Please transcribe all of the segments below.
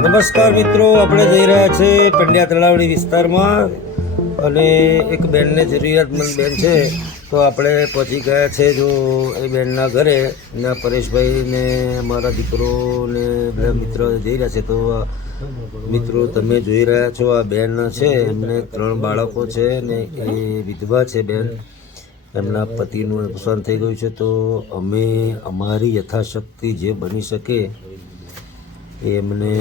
નમસ્કાર મિત્રો, આપણે જઈ રહ્યા છે પંડ્યા તળાવડી વિસ્તારમાં અને એક બેનને જરૂરિયાતમંદ બેન છે, તો આપણે પહોંચી ગયા છે જો એ બેનના ઘરે. ને પરેશભાઈ ને મારા દીકરો ને બધા મિત્રો જઈ રહ્યા છે. તો મિત્રો તમે જોઈ રહ્યા છો આ બેન છે, એમને 3 બાળકો છે ને એ વિધવા છે બેન. એમના પતિનું અવસાન થઈ ગયું છે. તો અમે અમારી યથાશક્તિ જે બની શકે એમને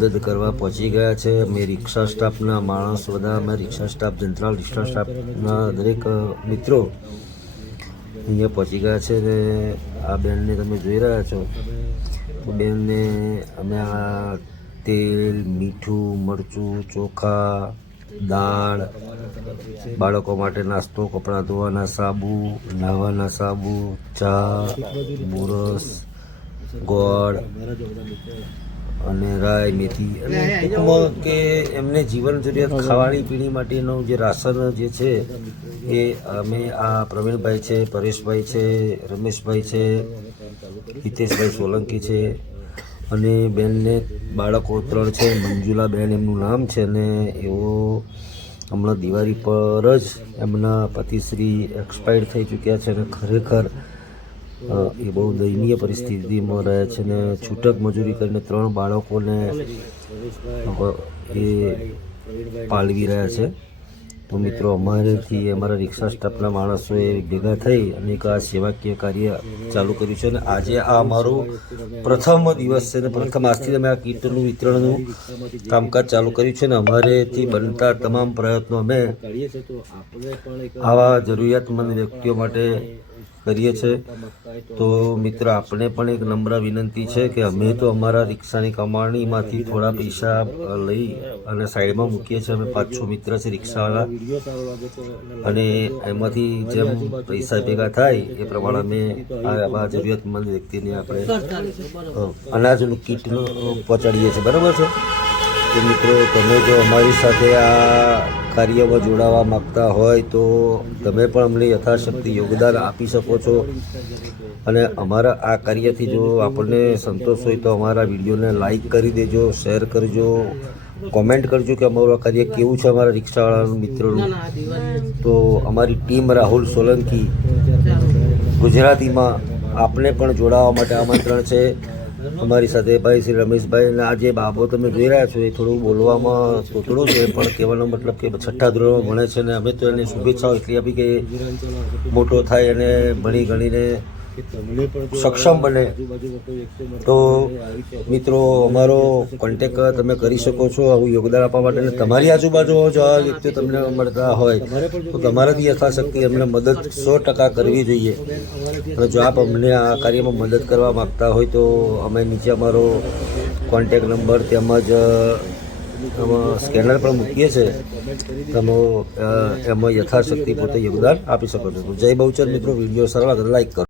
મદદ કરવા પહોંચી ગયા છે. અમે રિક્ષા સ્ટાફના માણસ બધા, અમે રિક્ષા સ્ટાફ, જંત્રાલ રિક્ષા સ્ટાફના દરેક મિત્રો અહીંયા પહોંચી ગયા છે. ને આ બેનને તમે જોઈ રહ્યા છો. તો બેનને અમે આ તેલ, મીઠું, મરચું, ચોખા, દાળ, બાળકો માટે નાસ્તો, કપડાં ધોવાના સાબુ, નાહવાના સાબુ, ચા, બુરસ, ગોળ અને રાઈ, મેથી અને ટૂંકમાં કે એમને જીવન જરૂરિયાત ખાવાની પીણી માટેનું જે રાશન જે છે એ અમે આ પ્રવીણભાઈ છે, પરેશભાઈ છે, રમેશભાઈ છે, હિતેશભાઈ સોલંકી છે અને બેનને બાળકો 3 છે. મંજુલાબેન એમનું નામ છે અને એઓ હમણાં દિવાળી પર જ એમના પતિશ્રી એક્સપાયર્ડ થઈ ચૂક્યા છે અને ખરેખર એ બહુ દયનીય પરિસ્થિતિમાં રહે છે ને છૂટક મજૂરી કરીને 3 બાળકોને એ પાલવી રહ્યા છે. તો મિત્રો અમારેથી અમારા રિક્ષા સ્ટાફના માણસોએ ભેગા થઈ અને એક આ સેવાકીય કાર્ય ચાલુ કર્યું છે. અને આજે આ અમારો પ્રથમ દિવસ છે ને પ્રથમ આજથી અમે આ કીટનું વિતરણનું કામકાજ ચાલુ કર્યું છે. ને અમારેથી બનતા તમામ પ્રયત્નો અમે આવા જરૂરિયાતમંદ વ્યક્તિઓ માટે કરીએ છીએ. તો મિત્ર, આપણે પણ એક નમ્ર વિનંતી છે કે અમે તો અમારા રિક્ષાની કમાણીમાંથી થોડા પૈસા લઈ અને સાઈડમાં મૂકીએ છીએ. અમે 5-6 મિત્ર છે રિક્ષાવાળા અને એમાંથી જેમ પૈસા ભેગા થાય એ પ્રમાણે અમે આવા જરૂરિયાતમંદ વ્યક્તિને આપણે અનાજનું કીટનું પહોંચાડીએ છીએ. બરાબર છે? તો મિત્રો, તમે જો અમારી સાથે આ કાર્યમાં જોડાવા માગતા હોય તો તમે પણ અમને યથાશક્તિ યોગદાન આપી શકો છો. અને અમારા આ કાર્યથી જો આપણને સંતોષ હોય તો અમારા વિડીયોને લાઈક કરી દેજો, શેર કરજો, કોમેન્ટ કરજો કે અમારું આ કાર્ય કેવું છે અમારા રિક્ષાવાળા મિત્રોનું. તો અમારી ટીમ રાહુલ સોલંકી ગુજરાતીમાં આપને પણ જોડાવા માટે આમંત્રણ છે. અમારી સાથે ભાઈ શ્રી રમેશભાઈ. અને આ જે બાબો તમે જોઈ રહ્યા છો એ થોડું બોલવામાં તોતડું છે, પણ કહેવાનો મતલબ કે 6ઠા ધોરણમાં ભણે છે. ને અમે તો એને શુભેચ્છાઓ એટલી આપી કે મોટો થાય અને ભણી ગણીને સક્ષમ બને. તો મિત્રો, અમારો કોન્ટેક તમે કરી શકો છો આવું યોગદાન આપવા માટે. અને તમારી આજુબાજુ જો આ વ્યક્તિઓ તમને મળતા હોય તો તમારાથી યથાશક્તિ અમને મદદ 100% કરવી જોઈએ. અને જો આપ અમને આ કાર્યમાં મદદ કરવા માગતા હોય તો અમે નીચે અમારો કોન્ટેક નંબર તેમજ સ્કેનર પણ મૂકીએ છીએ. તમે એમાં યથાશક્તિ પોતે યોગદાન આપી શકો છો. જય બહુચર મિત્રો. વિડીયો સારો લાગે લાઈક કરો.